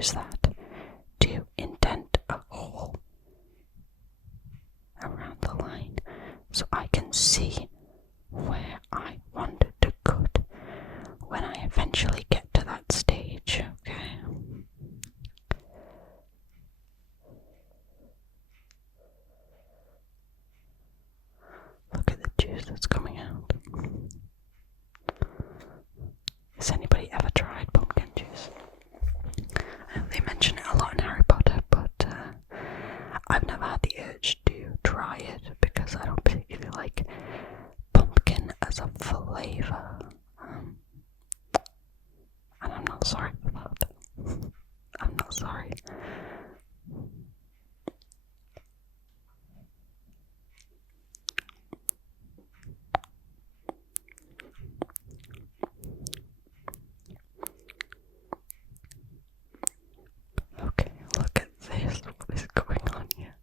use that to indent a hole around the line so I can see where I want to cut when I eventually get to that stage, okay? Look at the juice that's coming out. Has anybody ever tried pumpkin juice? They mention it a lot in Harry Potter, but I've never had the urge to try it because I don't particularly like pumpkin as a flavour. And I'm not sorry for that. I'm not sorry. Okay, look at this. What is going on here?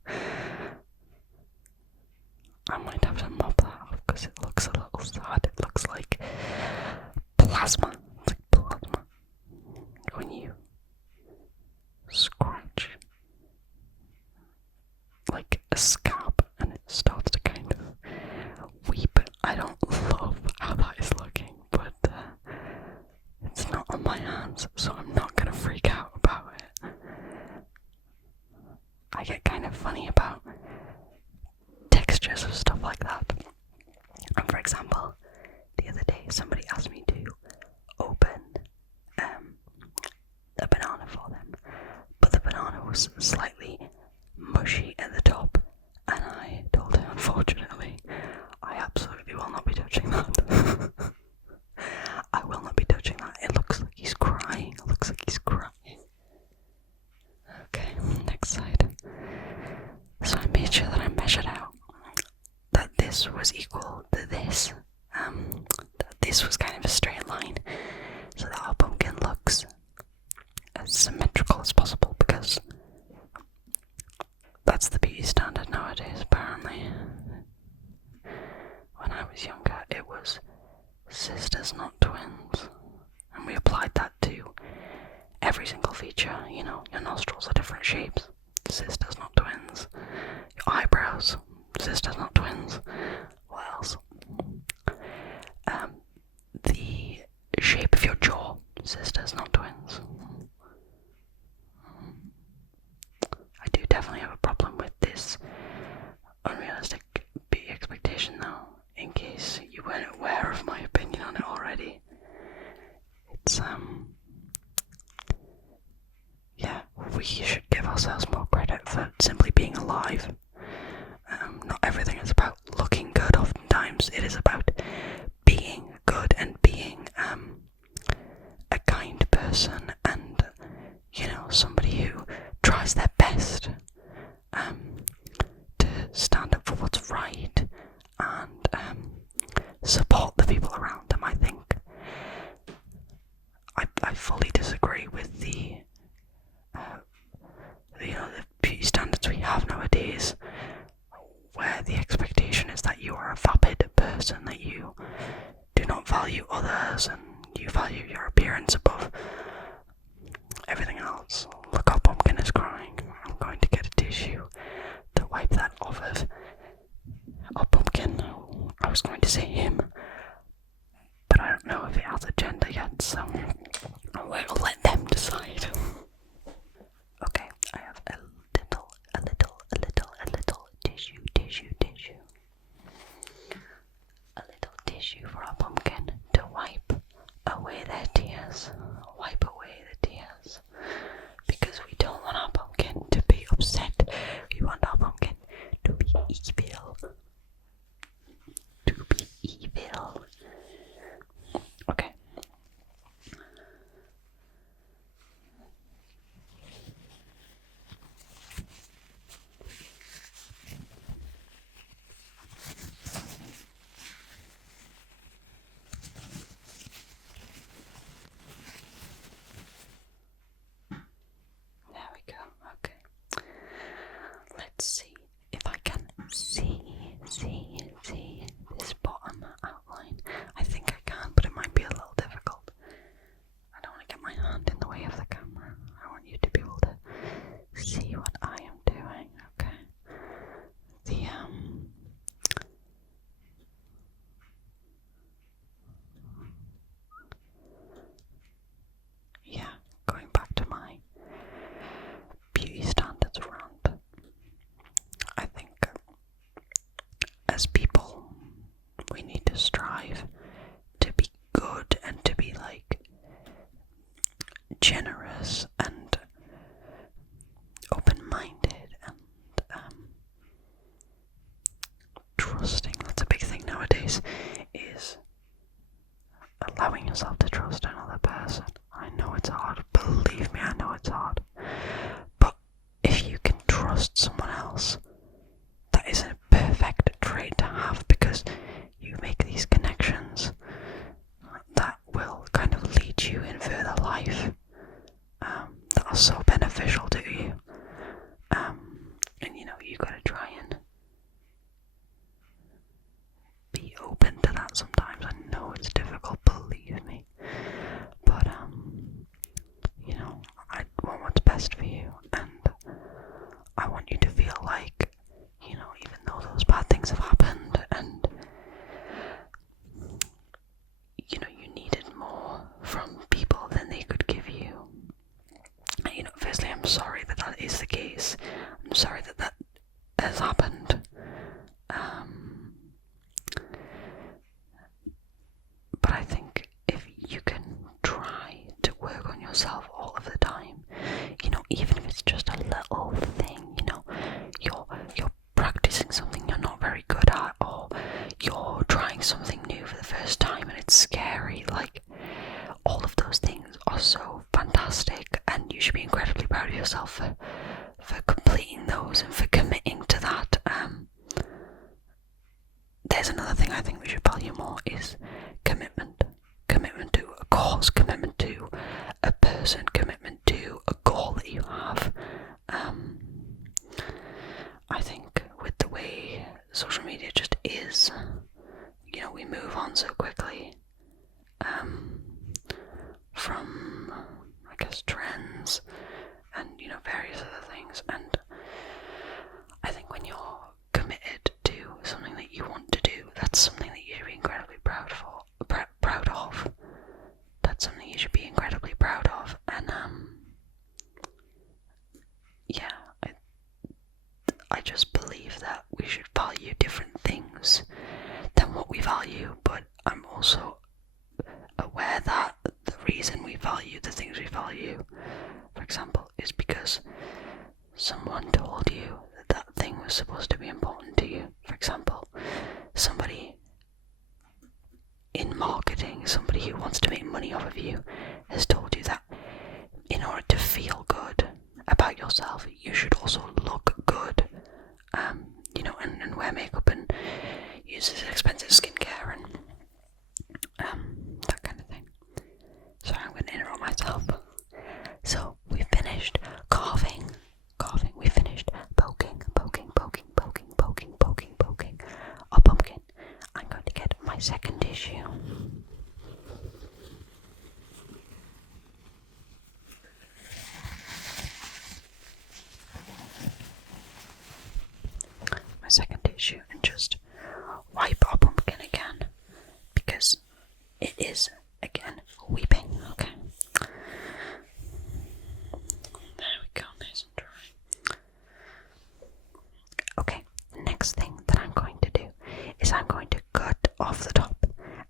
I might have to mop that off because it looks a little sad. It looks like plasma. It's like plasma. When you scratch like a scalp and it starts to kind of weep. I don't love how that is looking, but it's not on my hands, so I'm not gonna freak out about it. I get kind of funny about textures of stuff like that. And for example, the other day somebody asked me to open a banana for them, but the banana was slightly mushy at the top, and I told her, unfortunately, I absolutely will not be touching that. I will not be touching that. It looks like he's crying. It looks like he's crying. Okay, next side. So I made sure that I measured out that this was equal to this. That this was kind of a straight line, so that our pumpkin looks as symmetrical as possible, because that's the beauty standard nowadays, apparently. When I was younger, it was sisters, not twins. And we applied that to every single feature. You know, your nostrils are different shapes. Sisters, not twins. Your eyebrows. Sisters, not twins. What else? The shape of your jaw. Sisters, not twins. I do definitely have a problem with this unrealistic beauty expectation, though, in case you weren't aware of my opinion on it already. It's, yeah, we should give ourselves more credit for simply being alive. Not everything is about looking good. Oftentimes it is about being good and being a kind person, and somebody who tries their best to stand up for what's right and support the people around them. I think I fully disagree with the beauty standards we have nowadays, where the expectation is that you are a vapid person, that you do not value others and you value your appearance above everything else. Look, our pumpkin is crying. I'm going to get a tissue to wipe that off of our pumpkin. I was going to say him, but I don't know if it has a gender yet, so we'll let them decide. Okay, I have a little tissue. A little tissue for our pumpkin to wipe away their tears. Wipe away the tears. Because we don't want our pumpkin to be upset. We want our pumpkin to be evil. Okay. yourself to trust another person. I know it's hard. Believe me, I know it's hard. But if you can trust someone else, that is a perfect trait to have, because you make these connections that will kind of lead you in further life, that are so beneficial to you. And you gotta try and be open to that sometimes. I know it's difficult, believe me. But I want what's best for you, and I want you to feel like, even though those bad things have happened and you needed more from people than they could give you. Firstly, I'm sorry that is the case. I'm sorry that has happened. But I think if you can try to work on yourself all of the time, even if it's just a little thing, you're practicing something you're not very good at, or you're trying something new for the first time and it's scary, like, all of those things are so fantastic, and you should be incredibly proud of yourself for completing those and for committing to that. There's another thing I think we should value more, is commitment. Commitment to a cause, commitment to a person, commitment to a goal that you have. I think with the way social media just is, we move on so quickly from, I guess, trends and, various other things. And I think when you're committed to something that you want to do, that's something that you should be incredibly proud of. That's something you should be incredibly proud of. And I just believe that we should value different things than what we value, but I'm also aware that the reason we value the things we value, for example, is because someone told you that thing was supposed to be important to you. For example, somebody in marketing, somebody who wants to make money off of you, has told you that in order to feel good about yourself, you should also look good, and wear makeup and use this expensive skincare and that kind of thing. Sorry, I'm going to interrupt myself. So we finished carving. We finished poking a pumpkin. I'm going to get my second tissue. And just wipe our pumpkin again, because it is again weeping. Okay. There we go, nice and dry. Okay, the next thing that I'm going to do is I'm going to cut off the top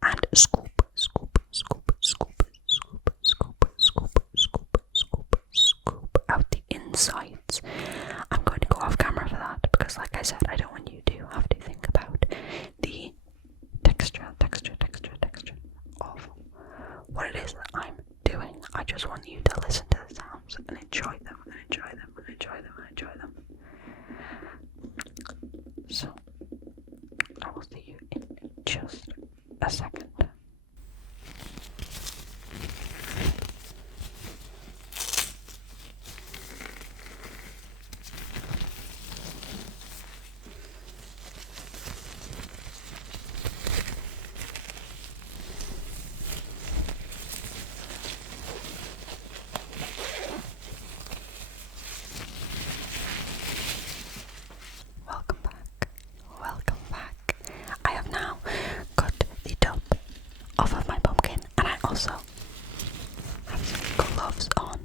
and scoop out the insides. I'm going to go off camera for that, because like I said, I don't want you to have to think about the texture of what it is that I'm doing. I just want you to listen to the sounds and enjoy them. So I will see you in just a second. Welcome back. I have now cut the top off of my pumpkin, and I also have some gloves on.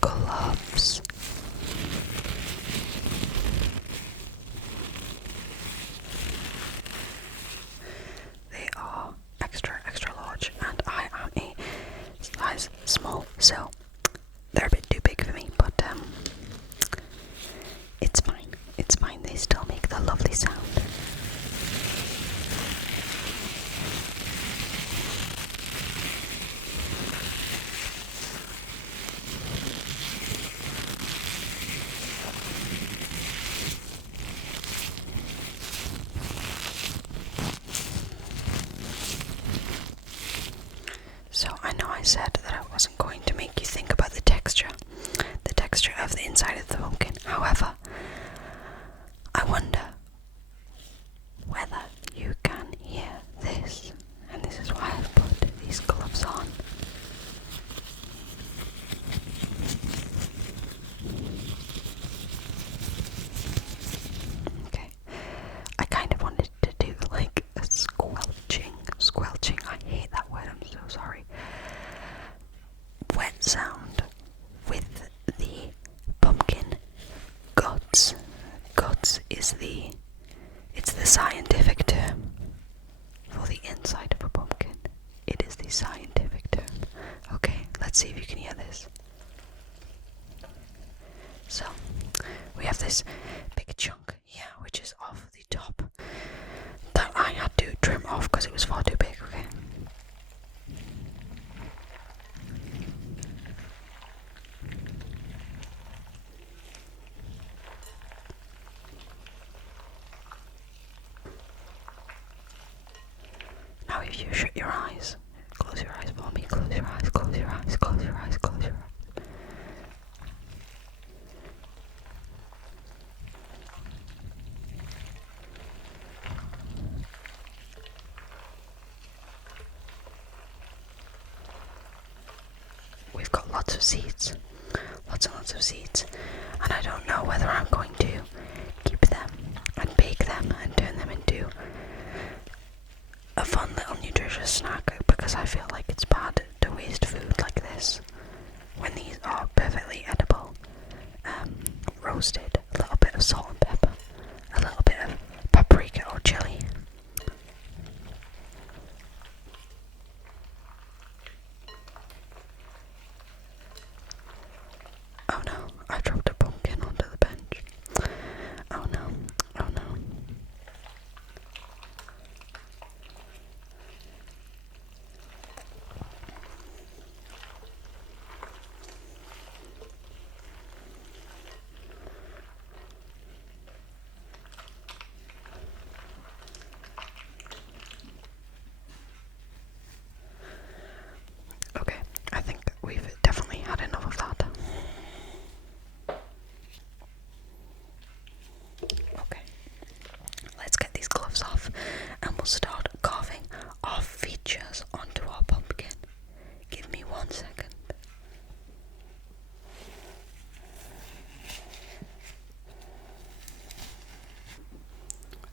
Gloves. They are extra large, and I am a size small, so they're a bit too big for me, but it's fine. They still make the lovely sound. So I know I said that I wasn't going to make you think about the texture of the inside of the pumpkin. However, I wonder whether you can hear this, and this is why I've put these gloves on. Okay, I kind of wanted to do like a squelching, I hate that word, I'm so sorry, wet sound with the pumpkin guts. Guts is it's the scientific term for the inside of a pumpkin. It is the scientific term. Okay, let's see if you can hear this. So, we have this big chunk here, which is off the top, that I had to trim off because it was far too big, okay? Now if you shut your eyes, close your eyes for me, close your eyes, close your eyes, close your eyes, close your eyes. We've got lots of seeds, lots and lots of seeds, and I don't know whether I'm going to keep them and bake them and turn them into a fun little nutritious snack, because I feel like it's bad to waste food like this when these are perfectly edible. Roasted, a little bit of salt and pepper, a little bit of paprika or chili. Oh no, I dropped a pumpkin onto the bench. Oh no, oh no. Okay, I think we've definitely had enough of that. Okay, let's get these gloves off and we'll start carving our features onto our pumpkin. Give me 1 second.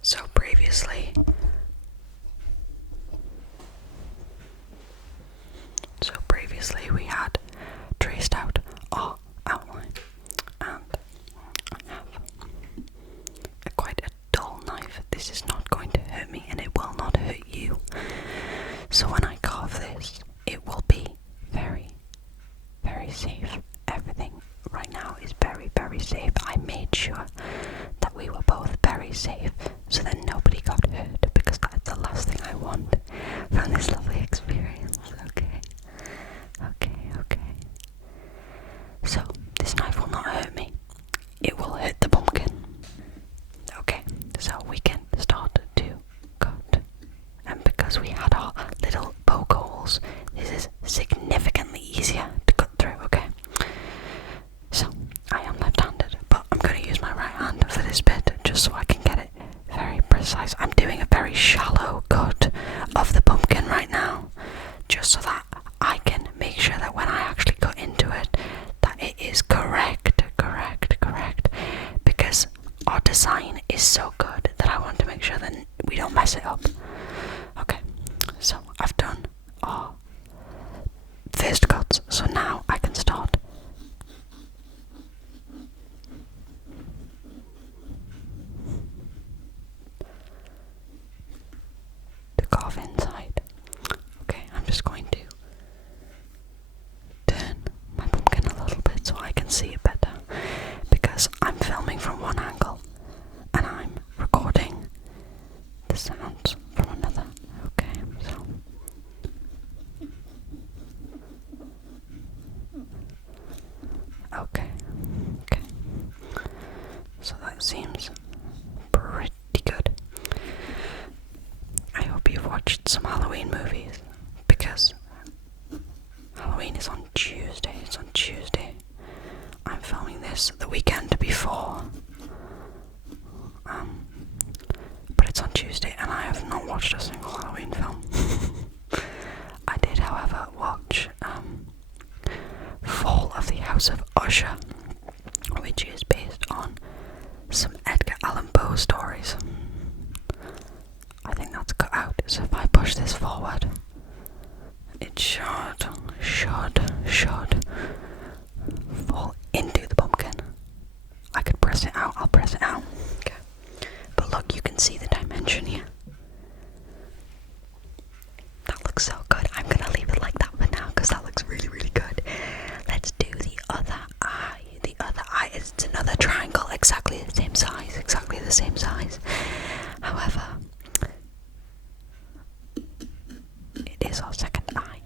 So previously we had traced out our outline, and I have quite a dull knife. This is not going to hurt me and it will not hurt you. So when I carve this, it will be very, very safe. Everything right now is very, very safe. I made sure that we were both very safe so that nobody got hurt, because that's the last thing I want from this lovely experience. Okay. So this knife will not hurt me. It will hurt the pumpkin. Okay, so we can start to cut. And because we had our little poke holes, this is significantly easier to cut through, okay? So, I am left-handed, but I'm going to use my right hand for this bit, just so I can get it very precise. I'm doing a very shallow cut of the pumpkin right now, just so that I can make sure that when I actually cut into it, that it is correct, because our design is so good that I want to make sure that we don't mess it up. Okay, so I've done our first cuts, so now I can start to carve inside. Okay, I'm just going to turn my pumpkin a little bit so I can see it better, because I'm filming from one angle and I'm recording the sounds from another. Okay, so okay, so that seems pretty good. I hope you've watched some Halloween movies, because Halloween is on Tuesday. It's on Tuesday. I'm filming this the weekend before. But it's on Tuesday and I have not watched a single Halloween film. I did, however, watch Fall of the House of Usher, which is based on some Edgar Allan Poe stories. I think that's cut out, so if I push this forward, it should fall into the pumpkin. I could press it out, I'll press it out. Okay. But look, you can see the dimension here. That looks so good. I'm gonna leave it like that for now because that looks really, really good. Let's do the other eye. The other eye is another triangle, exactly the same size, However, it is our second eye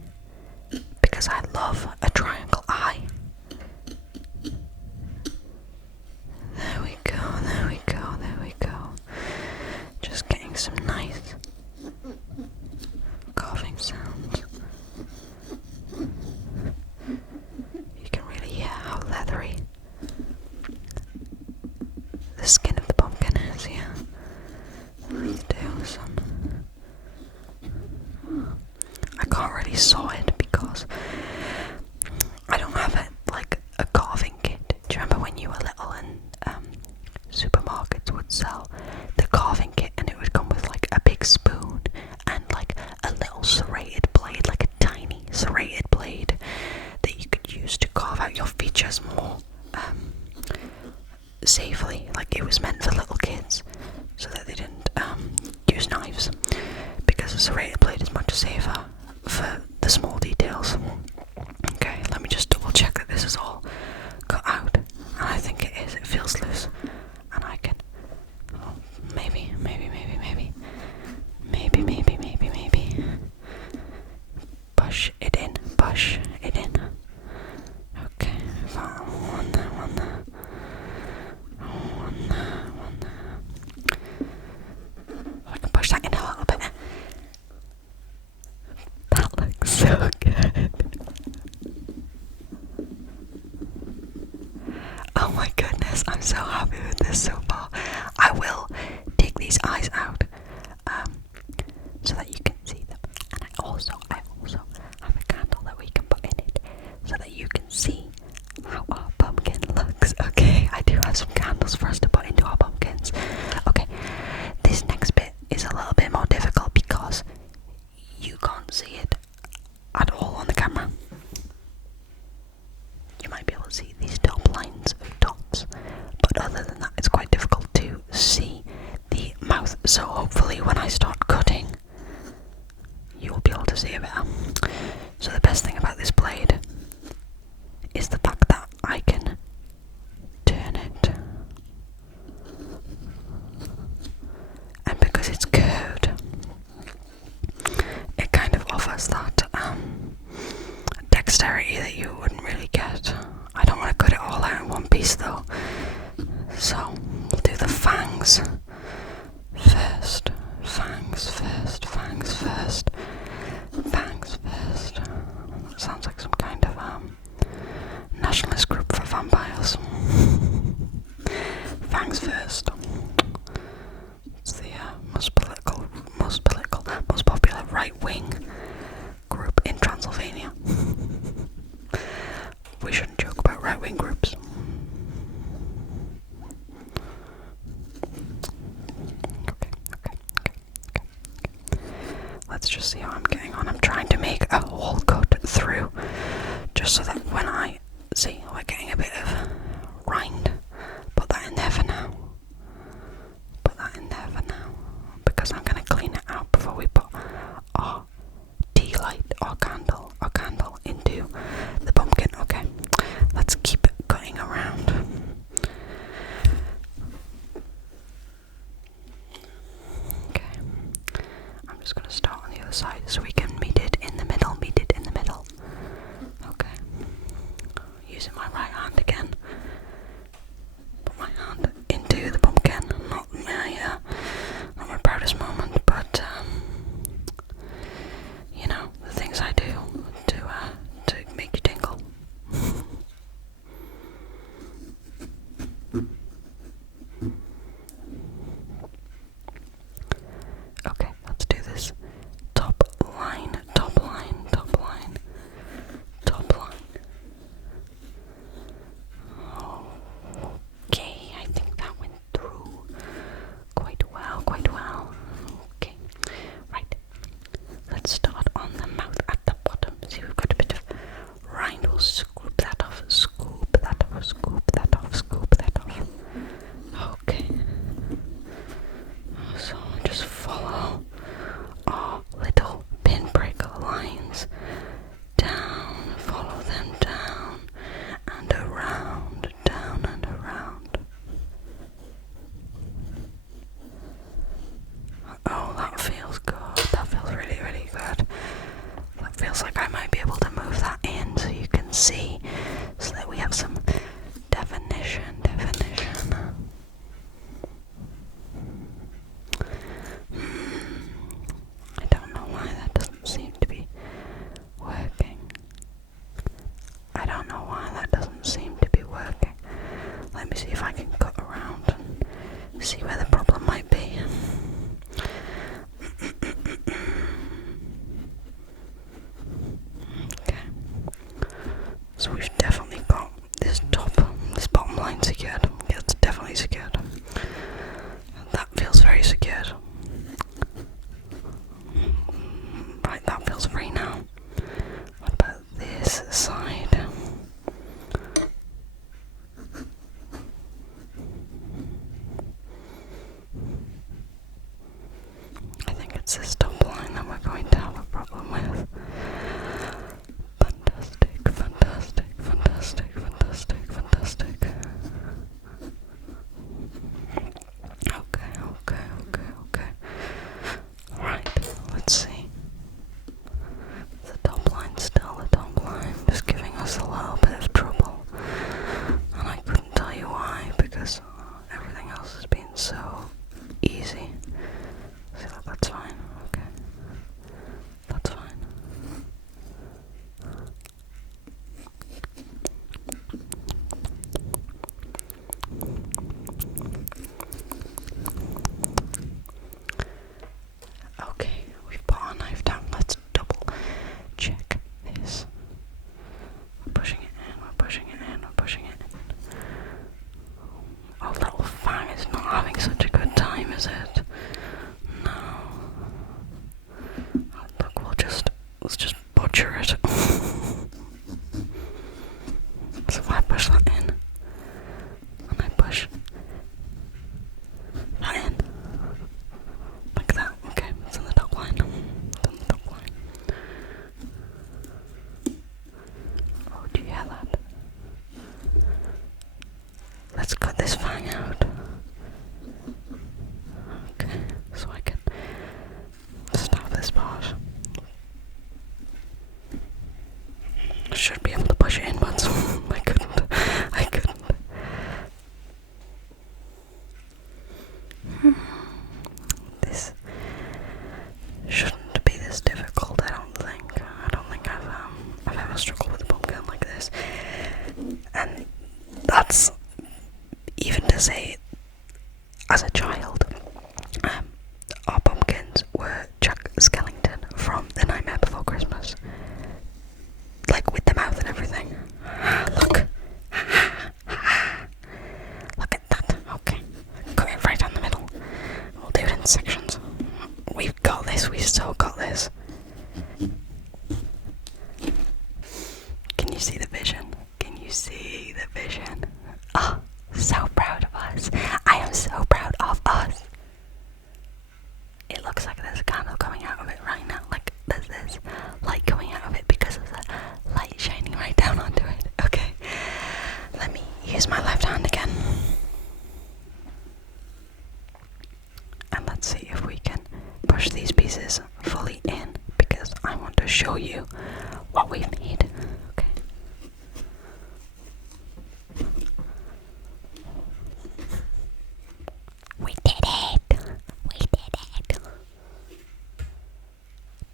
because I love a triangle eye. There we go. Just getting some nice carving sounds. You can really hear how leathery the skin of the pumpkin is here. Let's do some. I can't really saw it because I don't have it like a carving kit. Do you remember when you were little and supermarkets would sell the carving kit and it would come with like a big spoon and like a little serrated blade, like a tiny serrated blade that you could use to carve out your features more safely. Like it was meant for little kids so that they didn't use knives, because a serrated blade is much safer for the small details. Okay, let me just double check that this is all cut out, and I think it is. It feels loose, and I can maybe push it in. Okay, one there. I can push that in a little bit. That looks so good. Oh my goodness, I'm so happy with this so far. I will take these eyes out so that you can see them. And I also have a candle that we can put in it so that you can see how our pumpkin looks. Okay, I do have some candles for us to put into our pumpkins. Okay, this next bit is a little bit more difficult because you can't see it at all on the camera. You might be able to see these top lines of dots, but other than that it's quite difficult to see the mouth, so hopefully when I start cutting you will be able to see it better. So the best thing about this blade is the fact that I can turn it, and because it's curved it kind of offers that dexterity that you wouldn't really get. I don't want to cut it all out in one piece though, so we'll do the fangs first. That sounds like some kind of nationalist group for vampires. Fangs first. It's the most popular right-wing group in Transylvania. We shouldn't joke about right-wing groups. Okay. Let's just see how I'm getting on. I'm trying to make a hole cut through, just so that when I see we're getting a bit of rind, put that in there for now. Because I'm going to clean it out before we put our tea light, our candle into the pumpkin. Okay, let's keep going around. Okay, I'm just going to start on the other side so we can meet it in the middle. Okay, using my right hand again. Put my hand into the pumpkin. Not my proudest moment, but the things I do to make So we've definitely got this bottom line secured. Yeah, it's definitely secured. That feels very secured. Right, that feels free now. What about this side? I think it's this top line that we're going to have a problem with. Fantastic, fantastic, fantastic, fantastic, fantastic. Okay. Right, let's see. The top line's still the top line, just giving us a little bit of trouble. And I couldn't tell you why, because everything else has been so easy. So that's fine, okay. That's fine. Okay, we've put our knife down. Let's double check this. We're pushing it in, we're pushing it in, we're pushing it in. Our little fang is not having such a good time, is it? No. Oh, look, let's just butcher it. So if I push that in, and I push that in, like that, okay, it's in the top line. It's in the top line. Oh, do you hear that? Let's cut this fang out. Okay, so I can stop this part. I should be able to push it in, but I couldn't. This shouldn't be this difficult, I don't think. I've ever struggled with a pumpkin like this. And that's even to say, as a child, our pumpkins were Jack Skellington from The Nightmare Before Christmas. Like with the mouth and everything. Look. Look at that. Okay. Cut it right down the middle. We'll do it in sections. We've got this. We've still got this. Can you see the vision? Can you see the vision? Oh, so proud of us. I am so proud of us. It looks like there's a candle coming out of it right now. Like there's this light coming out of it because of the light shining right down onto it. Okay, let me use my left hand again. And let's see if we can push these pieces fully in, because I want to show you what we've made. Okay. We did it! We did it!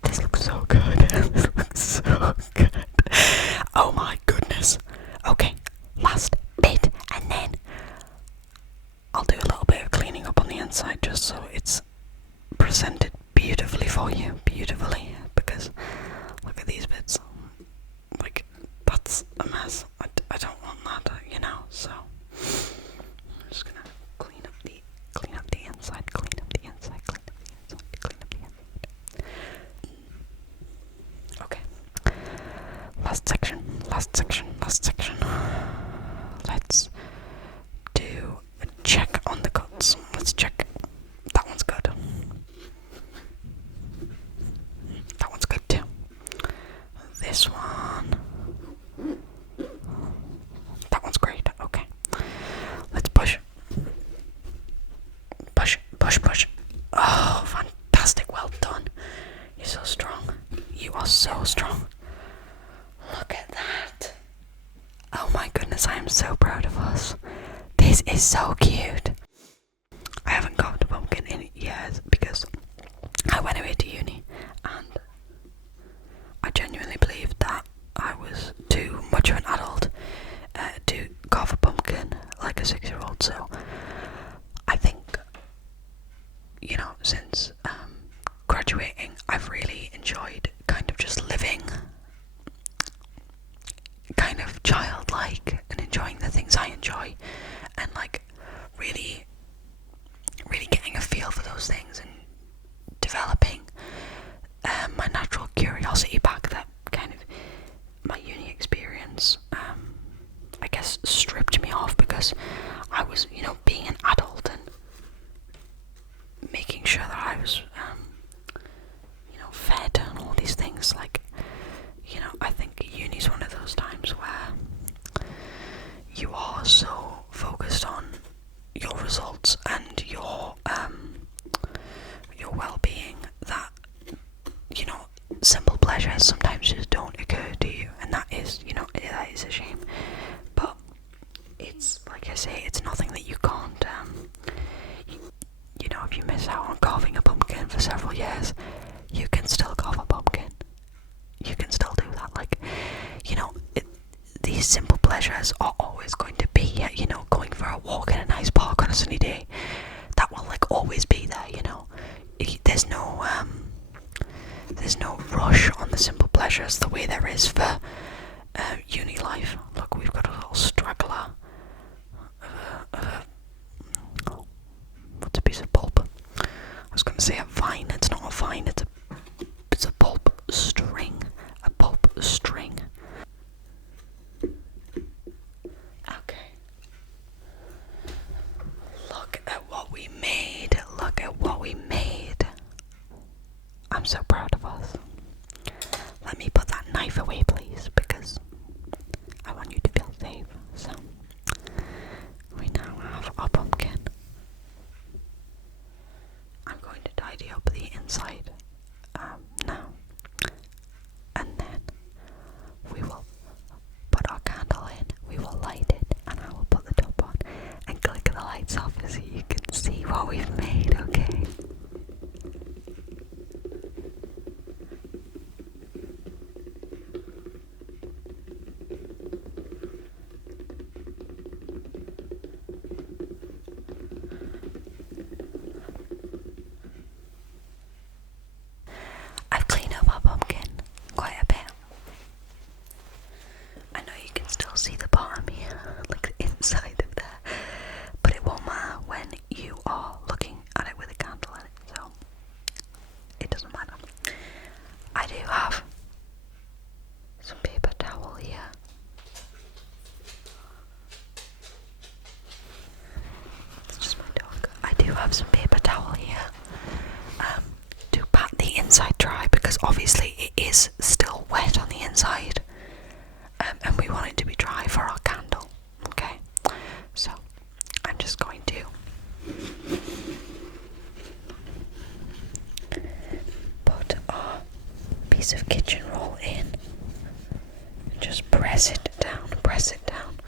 This looks so good. This looks so good. Oh my goodness. Okay, last bit, and then I'll do a little bit of cleaning up on the inside just so it's presented beautifully for you. Beautifully. Because look at these bits. Like, that's a mess. I don't want that, you know, so I'm just gonna clean up the inside, clean up the inside. Okay. Last section. Let's do a check on the cuts. Let's check. That one's good. That one's good too. This one. That one's great. Okay. Let's push. Push. Oh, fantastic. Well done. You're so strong. You are so strong. Look at that. Oh my goodness, I am so proud of us. This is so cute. I haven't carved a pumpkin in years because I went away to uni and I genuinely believed that I was too much of an adult to carve a pumpkin like a 6-year-old. So I think, you know, since graduating, I've really enjoyed kind of just living kind of really, really getting a feel for those things and developing my natural curiosity back that kind of my uni experience, I guess, stripped me off because I was, being an adult and making sure that I was, fed and all these things. Like, I think uni's one of those times where you are so focused on your results and your well-being that simple pleasures sometimes just don't occur to you, and that is a shame. But it's like I say, it's nothing that you can't if you miss out on carving a pumpkin for several years, you can still carve a pumpkin. You can still do that. Like, these simple pleasures are always going to be, going for a walk in a nice park on a sunny day. That will always be there. There's no rush on the simple pleasures the way there is for uni life. Look, we've got a little straggler. What's a piece of pulp? I was going to say a vine. It's not a vine. It's a pulp string. A pulp string. Okay. Look at what we made. Look at what we made. I'm so proud of us. Let me put that knife away, please, because I want you to feel safe. So, we now have our pumpkin. I'm going to tidy up the inside now, and then we will put our candle in, we will light it, and I will put the top on and click the lights off so you can see what we've made, okay? I've cleaned up our pumpkin quite a bit. I know you can still see the bottom here, like the inside of there, but it won't matter when you are looking at it with a candle in it, so it doesn't matter. I do have some paper towel here. It's just my dog. I do have some paper towel here to pat the inside dry, because obviously it is still wet on the inside, and we want it to be dry for our candle. Okay, so I'm just going to put our piece of kitchen roll in and just press it down, press it down,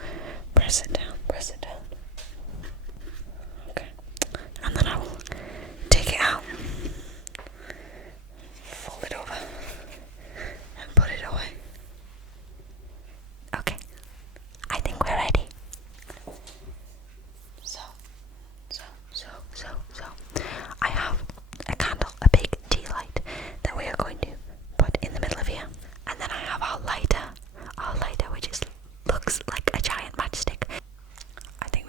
press it down, press it down. Okay, and then I will take it out, fold it over, and put it away. Okay, I think we're ready. So, I have a candle, a big tea light that we are going to put in the middle of here, and then I have our lighter which looks like a giant matchstick. I think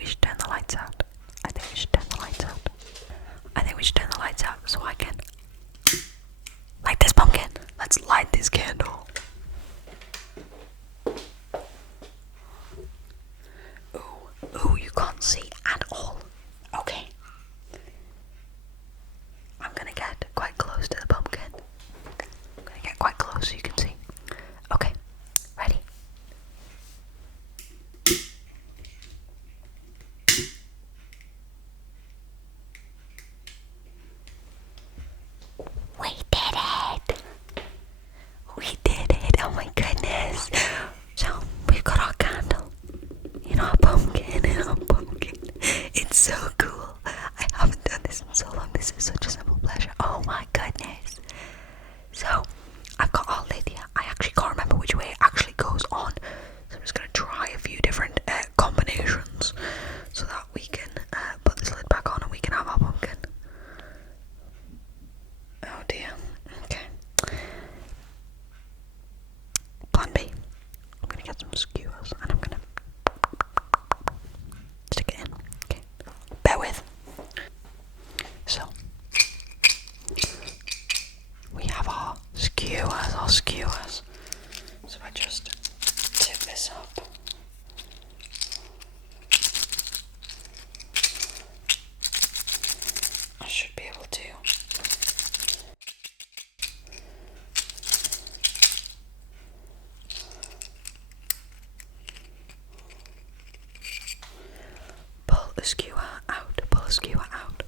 the skewer out, pull the skewer out.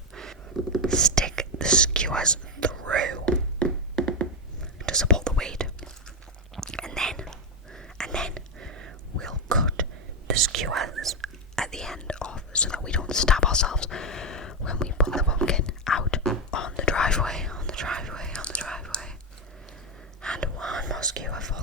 Stick the skewers through to support the weight. And then we'll cut the skewers at the end off so that we don't stab ourselves when we put the pumpkin out on the driveway, And one more skewer for